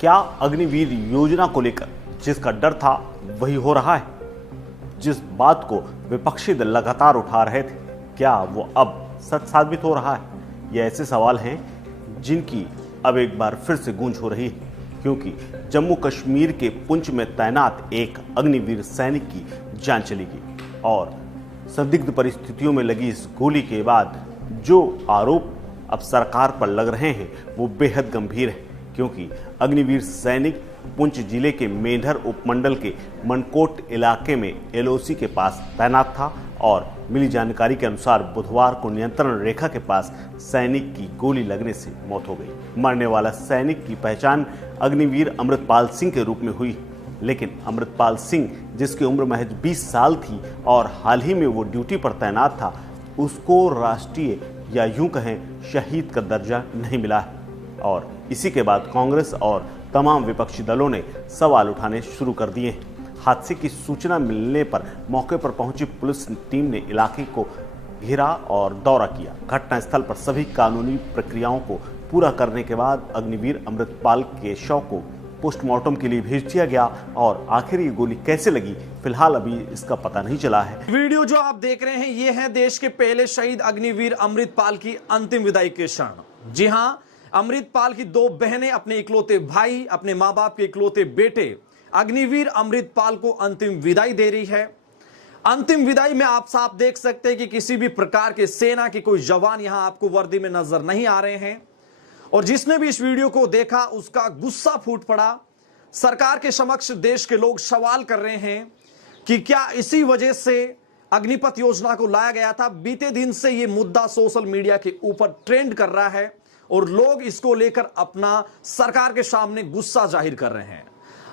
क्या अग्निवीर योजना को लेकर जिसका डर था वही हो रहा है? जिस बात को विपक्षी दल लगातार उठा रहे थे, क्या वो अब सच साबित हो रहा है? ये ऐसे सवाल हैं जिनकी अब एक बार फिर से गूंज हो रही है, क्योंकि जम्मू कश्मीर के पुंछ में तैनात एक अग्निवीर सैनिक की जान चली गई और संदिग्ध परिस्थितियों में लगी इस गोली के बाद जो आरोप अब सरकार पर लग रहे हैं वो बेहद गंभीर है, क्योंकि अग्निवीर सैनिक पुंछ जिले के मेंढर उपमंडल के मनकोट इलाके में एलओसी के पास तैनात था और मिली जानकारी के अनुसार बुधवार को नियंत्रण रेखा के पास सैनिक की गोली लगने से मौत हो गई। मरने वाला सैनिक की पहचान अग्निवीर अमृतपाल सिंह के रूप में हुई, लेकिन अमृतपाल सिंह जिसकी उम्र महज 20 साल थी और हाल ही में वो ड्यूटी पर तैनात था, उसको राष्ट्रीय या यूं कहें शहीद का दर्जा नहीं मिला है। और इसी के बाद कांग्रेस और तमाम विपक्षी दलों ने सवाल उठाने शुरू कर दिए हैं। हादसे की सूचना मिलने पर मौके पर पहुंची पुलिस टीम ने इलाके को घेरा और दौरा किया। घटनास्थल पर सभी कानूनी प्रक्रियाओं को पूरा करने के बाद अग्निवीर अमृतपाल के शव को पोस्टमार्टम के लिए भेज दिया गया और आखिर ये गोली कैसे लगी, फिलहाल अभी इसका पता नहीं चला है। वीडियो जो आप देख रहे हैं ये है देश के पहले शहीद अग्निवीर अमृतपाल की अंतिम विदाई के क्षण। जी हां, अमृतपाल की दो बहनें, अपने इकलौते भाई, अपने मां बाप के इकलौते बेटे अग्निवीर अमृतपाल को अंतिम विदाई दे रही है। अंतिम विदाई में आप साफ देख सकते हैं कि किसी भी प्रकार के सेना के कोई जवान यहां आपको वर्दी में नजर नहीं आ रहे हैं और जिसने भी इस वीडियो को देखा उसका गुस्सा फूट पड़ा। सरकार के समक्ष देश के लोग सवाल कर रहे हैं कि क्या इसी वजह से अग्निपथ योजना को लाया गया था। बीते दिन से यह मुद्दा सोशल मीडिया के ऊपर ट्रेंड कर रहा है और लोग इसको लेकर अपना सरकार के सामने गुस्सा जाहिर कर रहे हैं।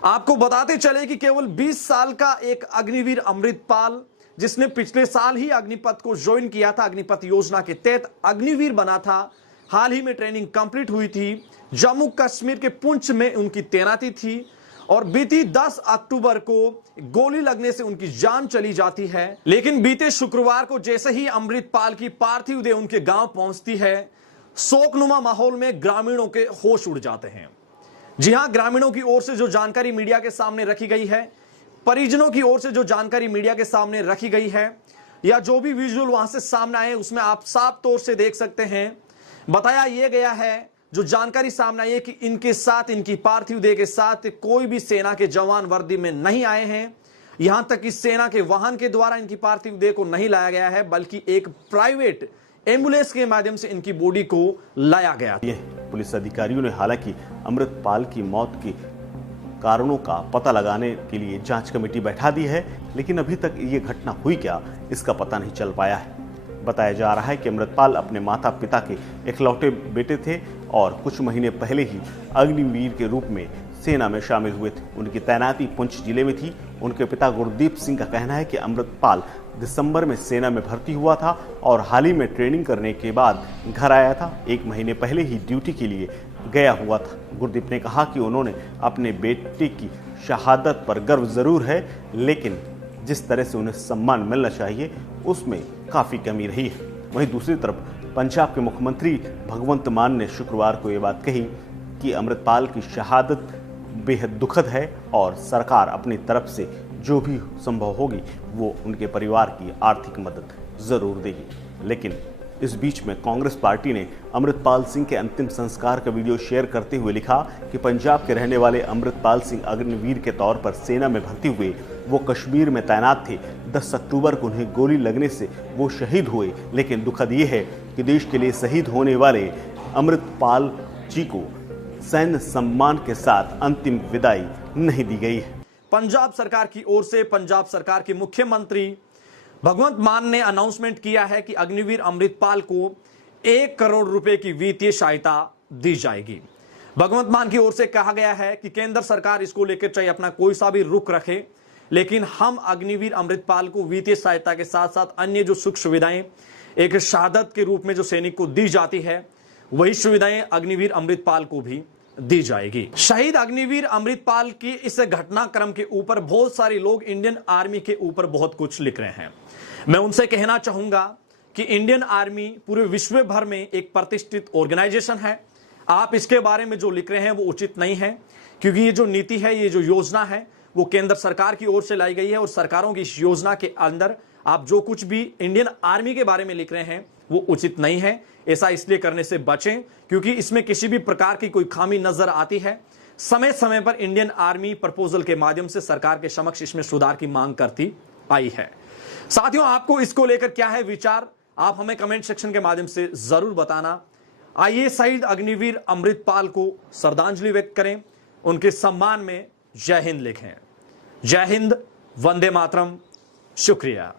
आपको बताते चले कि केवल 20 साल का एक अग्निवीर अमृतपाल, जिसने पिछले साल ही अग्निपथ को ज्वाइन किया था, अग्निपथ योजना के तहत अग्निवीर बना था, हाल ही में ट्रेनिंग कंप्लीट हुई थी, जम्मू कश्मीर के पुंछ में उनकी तैनाती थी और बीती 10 अक्टूबर को गोली लगने से उनकी जान चली जाती है। लेकिन बीते शुक्रवार को जैसे ही अमृतपाल की पार्थिव देह उनके गांव पहुंचती है, शोकनुमा माहौल में ग्रामीणों के होश उड़ जाते हैं। जी हां, ग्रामीणों की ओर से जो जानकारी मीडिया के सामने रखी गई है, परिजनों की ओर से जो जानकारी मीडिया के सामने रखी गई है, या जो भी विजुअल वहां से सामने आए उसमें आप साफ तौर से देख सकते हैं। बताया यह गया है, जो जानकारी सामने आई है कि इनके साथ, इनकी पार्थिव देह के साथ कोई भी सेना के जवान वर्दी में नहीं आए हैं। यहां तक कि सेना के वाहन के द्वारा इनकी पार्थिव देह को नहीं लाया गया है, बल्कि एक प्राइवेट एम्बुलेंस के माध्यम से इनकी बॉडी को लाया गया। पुलिस अधिकारियों ने हालांकि अमृतपाल की मौत के कारणों का पता लगाने के लिए जांच कमेटी बैठा दी है, लेकिन अभी तक ये घटना हुई क्या, इसका पता नहीं चल पाया है। बताया जा रहा है कि अमृतपाल अपने माता पिता के इकलौते बेटे थे और कुछ महीने पहले ही अग्निवीर के रूप में सेना में शामिल हुए थे। उनकी तैनाती पुंछ जिले में थी। उनके पिता गुरदीप सिंह का कहना है कि अमृतपाल दिसंबर में सेना में भर्ती हुआ था और हाल ही में ट्रेनिंग करने के बाद घर आया था। 1 महीने पहले ही ड्यूटी के लिए गया हुआ था। गुरदीप ने कहा कि उन्होंने अपने बेटे की शहादत पर गर्व जरूर है, लेकिन जिस तरह से उन्हें सम्मान मिलना चाहिए उसमें काफ़ी कमी रही है। वहीं दूसरी तरफ पंजाब के मुख्यमंत्री भगवंत मान ने शुक्रवार को ये बात कही कि अमृतपाल की शहादत बेहद दुखद है और सरकार अपनी तरफ से जो भी संभव होगी वो उनके परिवार की आर्थिक मदद जरूर देगी। लेकिन इस बीच में कांग्रेस पार्टी ने अमृतपाल सिंह के अंतिम संस्कार का वीडियो शेयर करते हुए लिखा कि पंजाब के रहने वाले अमृतपाल सिंह अग्निवीर के तौर पर सेना में भर्ती हुए। वो कश्मीर में तैनात थे। 10 अक्टूबर को उन्हें गोली लगने से वो शहीद हुए, लेकिन दुखद ये है कि देश के लिए शहीद होने वाले अमृतपाल जी को सैन्य सम्मान के साथ अंतिम विदाई नहीं दी गई है। पंजाब सरकार की ओर से पंजाब सरकार के मुख्यमंत्री भगवंत मान ने अनाउंसमेंट किया है कि अग्निवीर अमृतपाल को 1 करोड़ रुपए की वित्तीय सहायता दी जाएगी। भगवंत मान की ओर से कहा गया है कि केंद्र सरकार इसको लेकर चाहे अपना कोई सा भी रुख रखे, लेकिन हम अग्निवीर अमृतपाल को वित्तीय सहायता के साथ साथ अन्य जो सुख सुविधाएं एक शहादत के रूप में जो सैनिक को दी जाती है, वही सुविधाएं अग्निवीर अमृतपाल को भी दी जाएगी। शहीद अग्निवीर अमृतपाल की इस घटनाक्रम के ऊपर बहुत सारे लोग इंडियन आर्मी के ऊपर बहुत कुछ लिख रहे हैं। मैं उनसे कहना चाहूंगा कि इंडियन आर्मी पूरे विश्व भर में एक प्रतिष्ठित ऑर्गेनाइजेशन है। आप इसके बारे में जो लिख रहे हैं वो उचित नहीं है, क्योंकि ये जो नीति है, ये जो योजना है, वो केंद्र सरकार की ओर से लाई गई है और सरकारों की इस योजना के अंदर आप जो कुछ भी इंडियन आर्मी के बारे में लिख रहे हैं वो उचित नहीं है। ऐसा इसलिए करने से बचें क्योंकि इसमें किसी भी प्रकार की कोई खामी नजर आती है। समय समय पर इंडियन आर्मी प्रपोजल के माध्यम से सरकार के समक्ष इसमें सुधार की मांग करती आई है। साथियों, आपको इसको लेकर क्या है विचार, आप हमें कमेंट सेक्शन के माध्यम से जरूर बताना। आइए शहीद अग्निवीर अमृतपाल को श्रद्धांजलि व्यक्त करें, उनके सम्मान में जय हिंद लिखें। जय हिंद, वंदे मातरम, शुक्रिया।